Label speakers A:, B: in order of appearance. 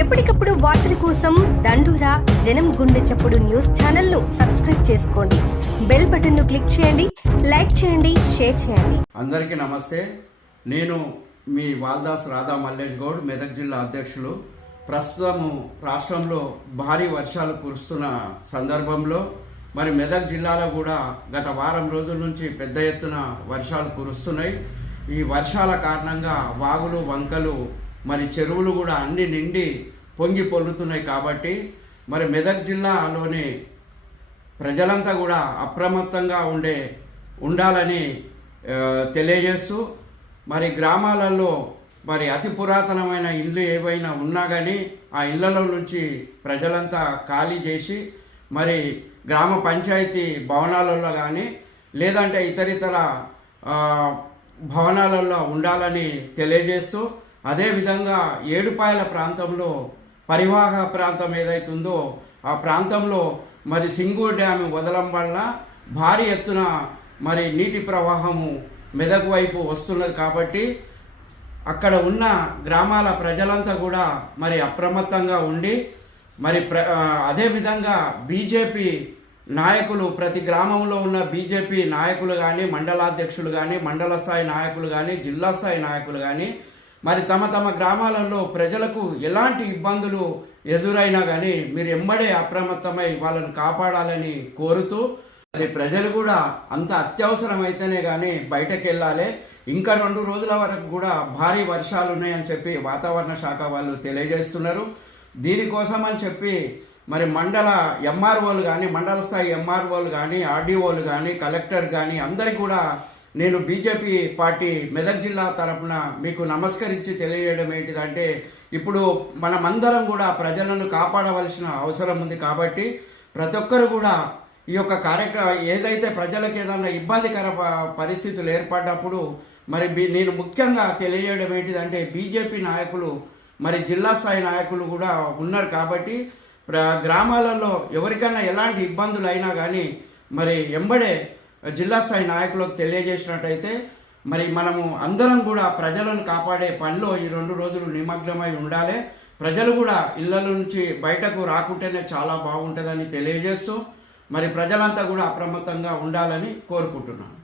A: ఎప్పటికప్పుడు వార్తల కోసం దండూరా జనం గుండె చప్పుడు న్యూస్ ఛానల్ను సబ్స్క్రైబ్ చేసుకోండి. బెల్ బటన్ను క్లిక్ చేయండి లైక్ చేయండి షేర్ చేయండి.
B: అందరికీ నమస్తే. నేను మీ వాల్దాస్ రాధా మల్లేష్ గౌడ్ మెదక్ జిల్లా అధ్యక్షులు. ప్రస్తుతము రాష్ట్రంలో భారీ వర్షాలు కురుస్తున్న సందర్భంలో మరి మెదక్ జిల్లాలో కూడా గత వారం రోజుల నుంచి పెద్ద ఎత్తున వర్షాలు కురుస్తున్నాయి. ఈ వర్షాల కారణంగా వాగులు వంకలు మరి చెరువులు కూడా అన్ని నిండి పొంగి పొల్లుతున్నాయి కాబట్టి మరి మెదక్ జిల్లాలోని ప్రజలంతా కూడా అప్రమత్తంగా ఉండే ఉండాలని తెలియజేస్తూ మరి గ్రామాలలో మరి అతి పురాతనమైన ఇల్లు ఏవైనా ఉన్నా కానీ ఆ ఇళ్ళలో నుంచి ప్రజలంతా ఖాళీ చేసి మరి గ్రామ పంచాయతీ భవనాలలో కానీ లేదంటే ఇతరితర భవనాలలో ఉండాలని తెలియజేస్తూ అదేవిధంగా ఏడుపాయల ప్రాంతంలో పరివాహ ప్రాంతం ఏదైతుందో ఆ ప్రాంతంలో మరి సింగూరు డ్యామ్ వదలం వల్ల భారీ ఎత్తున మరి నీటి ప్రవాహము మెదకు వైపు వస్తున్నది కాబట్టి అక్కడ ఉన్న గ్రామాల ప్రజలంతా కూడా మరి అప్రమత్తంగా ఉండి మరి ప్ర అదేవిధంగా బీజేపీ నాయకులు ప్రతి గ్రామంలో ఉన్న బీజేపీ నాయకులు కానీ మండలాధ్యక్షులు కానీ మండల స్థాయి నాయకులు కానీ జిల్లా స్థాయి నాయకులు కానీ మరి తమ తమ గ్రామాలలో ప్రజలకు ఎలాంటి ఇబ్బందులు ఎదురైనా కానీ మీరు ఎంబడే అప్రమత్తమై వాళ్ళని కాపాడాలని కోరుతూ మరి ప్రజలు కూడా అంత అత్యవసరమైతేనే కానీ బయటకు వెళ్ళాలి ఇంకా రెండు రోజుల వరకు కూడా భారీ వర్షాలు ఉన్నాయని చెప్పి వాతావరణ శాఖ వాళ్ళు తెలియజేస్తున్నారు. దీనికోసం అని చెప్పి మరి మండల ఎంఆర్ఓలు కానీ మండల స్థాయి ఎంఆర్ఓలు కానీ ఆర్డీఓలు కానీ కలెక్టర్ కానీ అందరికీ కూడా నేను బీజేపీ పార్టీ మెదక్ జిల్లా తరపున మీకు నమస్కరించి తెలియజేయడం ఏంటిదంటే ఇప్పుడు మనమందరం కూడా ప్రజలను కాపాడవలసిన అవసరం ఉంది కాబట్టి ప్రతి ఒక్కరు కూడా ఈ యొక్క కార్యక్రమం ఏదైతే ప్రజలకు ఏదైనా ఇబ్బందికర పరిస్థితులు ఏర్పడ్డప్పుడు మరి నేను ముఖ్యంగా తెలియజేయడం ఏంటిదంటే బీజేపీ నాయకులు మరి జిల్లా స్థాయి నాయకులు కూడా ఉన్నారు కాబట్టి గ్రామాలలో ఎవరికైనా ఎలాంటి ఇబ్బందులు అయినా కానీ మరి ఎంబడే జిల్లా స్థాయి నాయకులకు తెలియజేసినట్టయితే మరి మనము అందరం కూడా ప్రజలను కాపాడే పనిలో ఈ రెండు రోజులు నిమగ్నమై ఉండాలి. ప్రజలు కూడా ఇళ్ళ నుంచి బయటకు రాకుంటేనే చాలా బాగుంటుందని తెలియజేస్తూ మరి ప్రజలంతా కూడా అప్రమత్తంగా ఉండాలని కోరుకుంటున్నాను.